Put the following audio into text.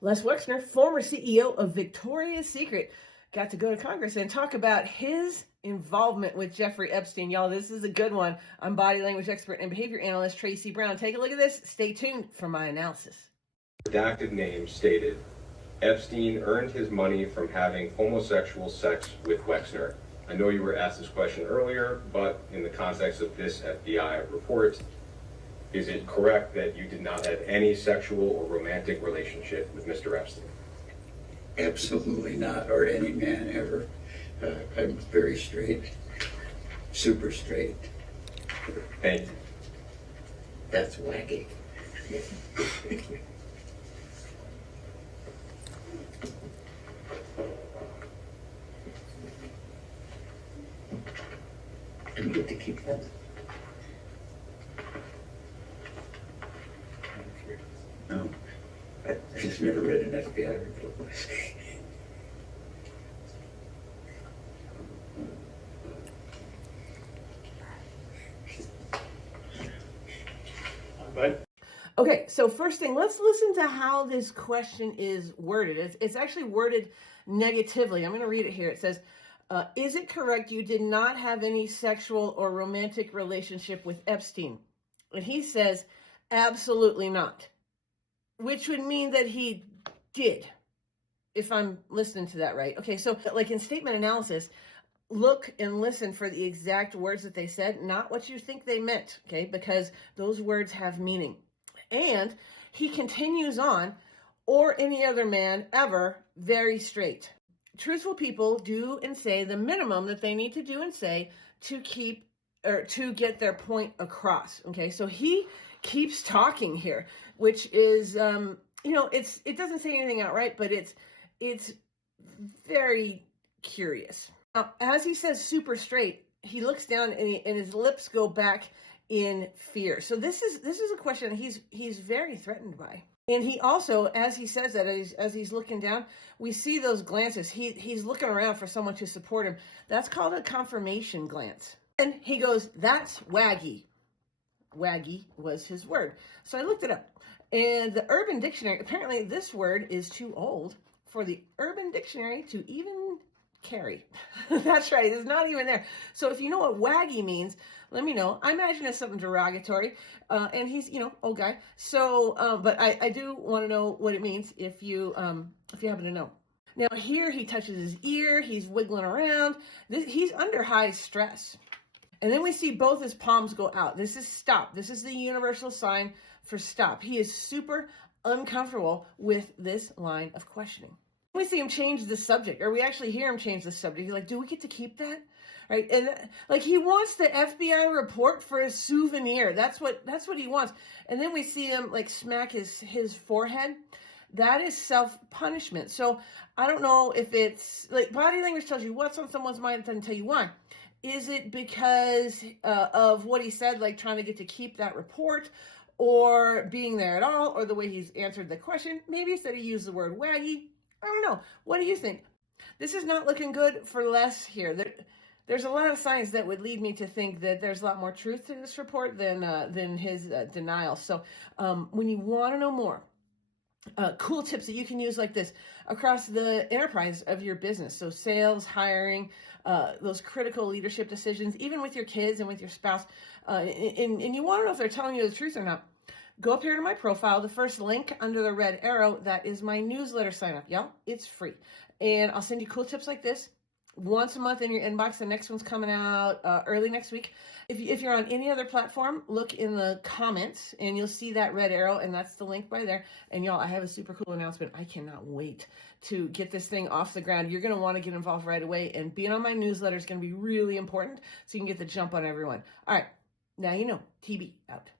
Les Wexner, former CEO of Victoria's Secret, got to go to Congress and talk about his involvement with Jeffrey Epstein. Y'all, this is a good one. I'm body language expert and behavior analyst Traci Brown. Take a look at this. Stay tuned for my analysis. Redacted name stated, Epstein earned his money from having homosexual sex with Wexner. I know you were asked this question earlier, but in the context of this FBI report, is it correct that you did not have any sexual or romantic relationship with Mr. Epstein? Absolutely not, or any man ever. I'm very straight, super straight. Thank you. That's wacky. Do you get to keep that? No, I just never read an FBI report. Okay, so first thing, let's listen to how this question is worded. It's actually worded negatively. I'm going to read it here. It says, is it correct you did not have any sexual or romantic relationship with Epstein? And he says, absolutely not, which would mean that he did, if I'm listening to that right. Okay, so like in statement analysis, look and listen for the exact words that they said, not what you think they meant, okay, because those words have meaning. And he continues on, or any other man ever, very straight. Truthful people do and say the minimum that they need to do and say to keep or to get their point across. Okay, so he keeps talking here, which is it doesn't say anything outright, but it's very curious. Now, as he says super straight, he looks down and his lips go back in fear. So this is a question he's very threatened by. And he also, as he says that, as he's looking down, we see those glances. He's looking around for someone to support him. That's called a confirmation glance. And he goes, that's waggy. Waggy was his word. So I looked it up. And the Urban Dictionary, apparently this word is too old for the Urban Dictionary to even carry. That's right. It's not even there. So if you know what waggy means, let me know. I imagine it's something derogatory. And he's, old guy. So, but I do want to know what it means if you happen to know. Now here he touches his ear. He's wiggling around. He's under high stress. And then we see both his palms go out. This is stop. This is the universal sign for stop. He is super uncomfortable with this line of questioning. We see him change the subject, or we actually hear him change the subject. He's like, do we get to keep that? Right? And like he wants the FBI report for a souvenir. That's what he wants. And then we see him like smack his forehead. That is self-punishment. So I don't know if it's like body language tells you what's on someone's mind, it doesn't tell you why. Is it because of what he said, like trying to get to keep that report, or being there at all, or the way he's answered the question? Maybe he said he used the word waggy. I don't know. What do you think? This is not looking good for Les here. There's a lot of signs that would lead me to think that there's a lot more truth to this report than his denial. So when you want to know more, cool tips that you can use like this across the enterprise of your business. So sales, hiring, those critical leadership decisions, even with your kids and with your spouse. And you want to know if they're telling you the truth or not. Go up here to my profile. The first link under the red arrow, that is my newsletter sign up. Y'all, it's free. And I'll send you cool tips like this once a month in your inbox. The next one's coming out early next week. If you're on any other platform, look in the comments and you'll see that red arrow, and that's the link by there. And y'all, I have a super cool announcement. I cannot wait to get this thing off the ground. You're going to want to get involved right away, and being on my newsletter is going to be really important so you can get the jump on everyone. All right, now you know. TB out.